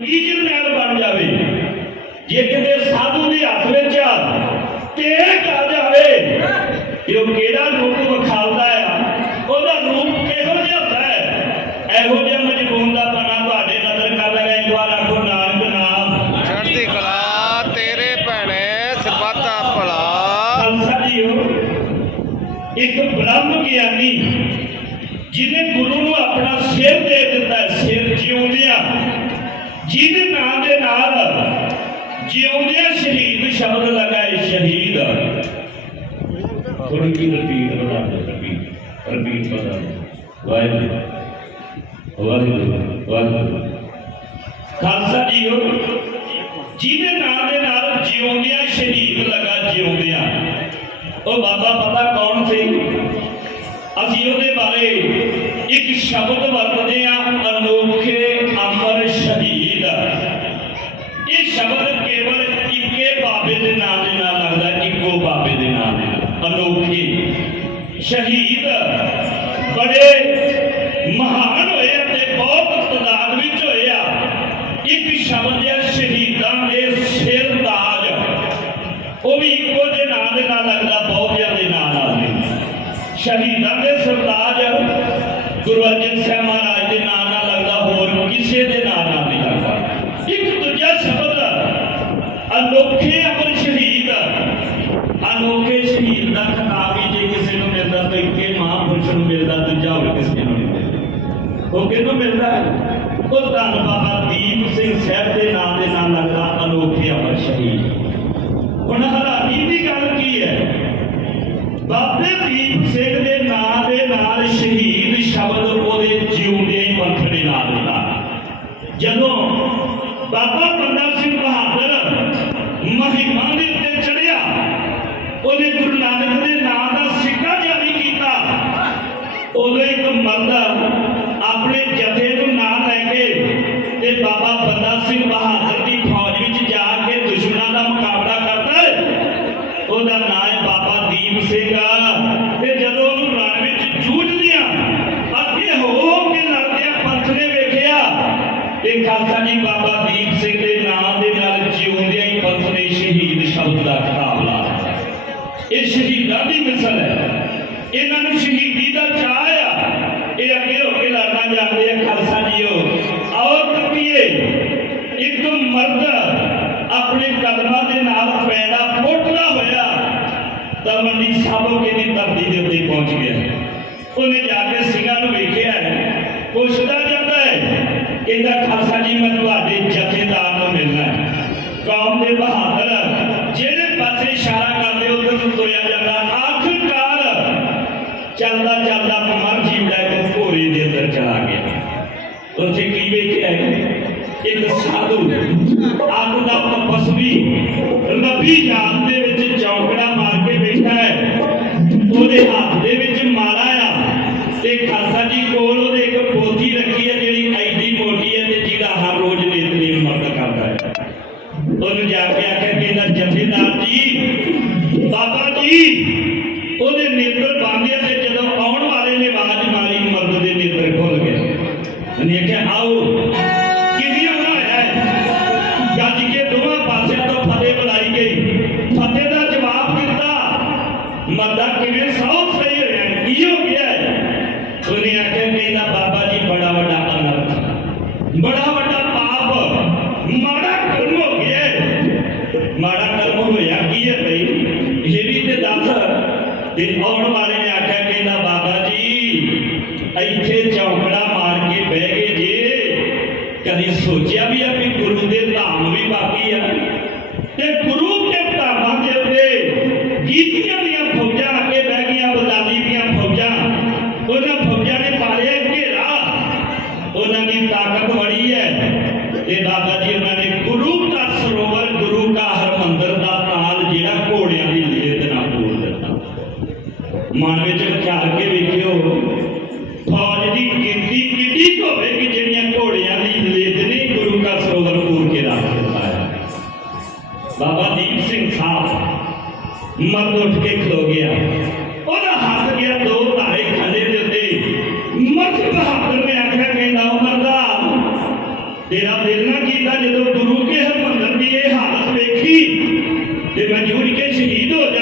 ਕੀ ਜਰਨੈਲ ਬਣ ਜਾਵੇ। ਜੇ ਕਿਤੇ ਸਾਧੂ ਦੇ ਹੱਥ ਵਿੱਚ ਤੇਗ ਆ ਜਾਵੇ ਇਹ ਕਿਹੜਾ ਰੂਪ ਵਿਖਾਲਦਾ ਆ? ਉਹਦਾ ਰੂਪ ਕਿਹੋ ਜਿਹਾ ਹੁੰਦਾ ਹੈ? ਇਹੋ ਜਿਹਾ ਮਜਬੂਨ ਦਾ ਬਣਾ ਤੁਹਾਡੇ ਨਜ਼ਰ ਕਰ ਲਗਾ ਇੱਕ ਵਾਰ ਆਖੋ ਨਾਨਕ ਨਾਮ। ਚੜ੍ਹਦੀ ਕਲਾ ਤੇਰੇ ਭੈਣੇ ਸਰਬੱਤਾ ਭਲਾ। ਖਾਲਸਾ ਜੀਓ ਇੱਕ ਬ੍ਰਹਮ ਗਿਆਨੀ ਜਿਹਨੇ ਗੁਰੂ ਨੂੰ ਆਪਣਾ ਸਿਰ ਦੇ ਦਿੱਤਾ ਹੈ, ਸਿਰ ਜਿਉਂਦਿਆਂ ਜਿਹਦੇ ਨਾਂ ਦੇ ਨਾਲ ਜਿਉਂਦਿਆਂ ਸ਼ਹੀਦ ਸ਼ਬਦ ਲਗਾਏ ਸ਼ਹੀਦ। ਥੋੜੀ ਜਿਹੀ ਰਿਪੀਟ ਬਣਾ ਦਿਓ ਰਿਪੀਟ ਰਿਪੀਟ ਬਣਾ ਵਾਹਿਗੁਰੂ ਵਾਹਿਗੁਰੂ ਵਾਹਿਗੁਰੂ। ਖਾਲਸਾ ਜੀਓ ਜਿਹਦੇ ਨਾਂ ਦੇ ਨਾਲ ਜਿਉਂਦਿਆਂ ਸ਼ਹੀਦ ਲਗਾ ਜਿਉਂਦਿਆਂ। ਉਹ ਬਾਬਾ ਪਤਾ ਕੌਣ ਸੀ? ਅਸੀਂ ਉਹਦੇ ਬਾਰੇ ਇੱਕ ਸ਼ਬਦ ਵਰਤਦੇ ਆ ਅਨੋਖੇ ਸ਼ਹੀਦ ਬੜੇ ਮਹਾਨ ਹੋਏ ਅਤੇ ਬਹੁਤ ਤਦਾਦ ਵਿੱਚ ਹੋਏ ਆ। ਇੱਕ ਸ਼ਬਦ ਹੈ ਸ਼ਹੀਦਾਂ ਦੇ ਸਿਰ ਤਾਜ। ਉਹ ਵੀ ਇੱਕੋ ਦੇ ਨਾਂ ਦੇ ਨਾਲ ਲੱਗਦਾ ਬਹੁਤਿਆਂ ਦੇ ਨਾਂ ਨਾਲ ਨਹੀਂ ਸ਼ਹੀਦਾਂ ਦੇ ਸਰਤਾਜ ਗੁਰੂ ਅਰਜਨ ਸਾਹਿਬ ਮਹਾਰਾਜ ਦੇ ਨਾਂ ਨਾਲ ਲੱਗਦਾ, ਹੋਰ ਕਿਸੇ ਦੇ ਨਾਂ ਨਾਲ ਨਹੀਂ ਲੱਗਦਾ। ਇੱਕ ਦੂਜਾ ਸ਼ਬਦ, ਅਨੋਖੇ ਅਮਰ ਸ਼ਹੀਦ। ਅਨੋਖੇ ਸ਼ਹੀਦ ਦਾ ਖਿਤਾਬ ਨੂੰ ਮਿਲਦਾ ਨੂੰ ਮਿਲਦਾ, ਦੂਜਾ ਹੋਰ ਕਿਸੇ ਨੂੰ ਨਹੀਂ ਮਿਲਦਾ। ਉਹ ਕਿਹਨੂੰ ਮਿਲਦਾ? ਹੈ? ਉਹ ਧੰਨ ਬਾਬਾ ਦੀਪ ਸਿੰਘ ਸਾਹਿਬ ਦੇ ਨਾਂ ਦੇ ਨਾਲ ਲੱਗਦਾ ਅਨੋਖੇ ਅਮਰ ਸ਼ਹੀਦ। ਹੁਣ ਹਰਾਨੀ ਦੀ ਗੱਲ ਕੀ ਹੈ? ਬਾਬੇ ਦੀਪ ਸਿੰਘ ਦੇ ਨਾਂ ਦੇ ਨਾਲ ਸ਼ਹੀਦ ਸ਼ਬਦ ਉਹਦੇ ਜਿਉਂਦੇ ਪੰਥੜੇ ਨਾਲ। ਦਿੱਤਾ ਜਦੋਂ ਬਾਬਾ ਉਦੋਂ ਇੱਕ ਆਪਣੇ ਜਥੇ ਨੂੰ ਨਾਲ ਲੈ ਕੇ ਤੇ ਬਾਬਾ ਬੰਦਾ ਸਿੰਘ ਬਹਾਦਰ ਦੀ ਫੌਜ ਵਿੱਚ ਜਾ ਕੇ ਦੁਸ਼ਮਣਾਂ ਦਾ ਮੁਕਾਬਲਾ ਕਰਦਾ ਹੈ। ਉਹਦਾ ਨਾਂ ਹੈ ਬਾਬਾ ਦੀਪ ਸਿੰਘ। ਤੇ ਜਦੋਂ ਉਹਨੂੰ ਰਣ ਵਿੱਚ ਜੂਝਦਿਆਂ ਅੱਗੇ ਹੋ ਕੇ ਲੜਦਿਆਂ ਪੰਥ ਨੇ ਵੇਖਿਆ ਇਹ ਖਾਲਸਾ ਜੀ ਬਾਬਾ ਦੀਪ ਸਿੰਘ ਦੇ ਨਾਂ ਦੇ ਨਾਲ ਜਿਉਂਦਿਆਂ ਹੀ ਪੰਥ ਨੇ ਸ਼ਹੀਦ ਸ਼ਬਦ ਦਾ ਖਿਤਾਬ ਇਹ ਸ਼ਹੀਦਾਂ ਦੀ ਮਿਸਲ ਹੈ। ਇਹਨਾਂ ਨੂੰ ਸ਼ਹੀਦੀ ਦਾ ਚਾਹ ਆ ਇਹ ਅੱਗੇ ਹੋ ਕੇ ਲੜਨਾ ਜਾਂਦੇ ਆ, ਖਾਲਸਾ ਜੀਓ। ਆਓ ਤਪੀਏ ਇੱਕ ਮਰਦ ਆਪਣੇ ਕਦਮਾਂ ਦੇ ਨਾਲ ਪੈੜਾ ਪੁੱਟਦਾ ਹੋਇਆ ਤਲਵੰਡੀ ਸਾਬੋ ਕੇ ਦੀ ਧਰਤੀ ਦੇ ਉੱਤੇ ਪਹੁੰਚ ਗਿਆ। ਉਹਨੇ ਜਾ ਕੇ ਸਿੰਘਾਂ ਨੂੰ ਵੇਖਿਆ, ਪੁੱਛਦਾ ਜਾਂਦਾ ਹੈ, ਕਹਿੰਦਾ ਖਾਲਸਾ ਜੀ, ਮੈਂ ਤੁਹਾਡੇ ਜਥੇਦਾਰ ਨੂੰ ਮਿਲਣਾ ਹੈ। ਕੌਮ ਦੇ ਬਹਾਦਰ, ਜਿਹੜੇ ਪਾਸੇ ਇਸ਼ਾਰਾ ਕਰਦੇ, ਉਧਰ ਨੂੰ ਤੁਰਿਆ ਜਾਂਦਾ। ਆਖਿਰਕਾਰ ਚੱਲਦਾ ਚੱਲਦਾ ਮਰ ਜੀਵਦਾ ਦੇ ਅੰਦਰ ਚਲਾ ਗਿਆ। ਉੱਥੇ ਕੀ ਵੇਖਿਆ ਇੱਕ ਸਾਧੂ ਅੱਗ ਦਾ ਤਪਸਵੀ, ਰੱਬੀ ਜਾਤ ਦੇ ਵਿੱਚ ਚੌਕੜਾ ਮਾਰ ਕੇ ਬੈਠਾ ਹੈ। ਉਹਦੇ ਹੱਥ ਦੇ ਵਿੱਚ ਮਾਲਾ ਆ ਤੇ ਖਾਲਸਾ ਜੀ ਕੋਲ ਤੇ ਆਉਣ ਵਾਲੇ ਨੇ ਆਖਿਆ ਕਹਿੰਦਾ ਬਾਬਾ ਜੀ, ਇੱਥੇ ਚੌਕੜਾ ਮਾਰ ਕੇ ਬਹਿ ਗਏ ਜੇ। ਕਦੀ ਸੋਚਿਆ ਵੀ ਆ ਵੀ ਗੁਰੂ ਦੇ ਧਾਮ ਵੀ ਬਾਕੀ ਆ। ਤੇ ਗੁਰੂ ਕੇ ਧਾਮਾਂ ਦੇ ਉੱਤੇ ਗੀਤੀਆਂ ਤੇਰਾ ਦਿਲ ਨਾ ਕੀਤਾ ਜਦੋਂ ਗੁਰੂ ਕੇ ਹਰਮੰਦਰ ਦੀ ਇਹ ਹਾਲਤ ਵੇਖੀ, ਤੇ ਮੈਂ ਜੁੜ ਕੇ ਸ਼ਹੀਦ ਹੋ ਜਾ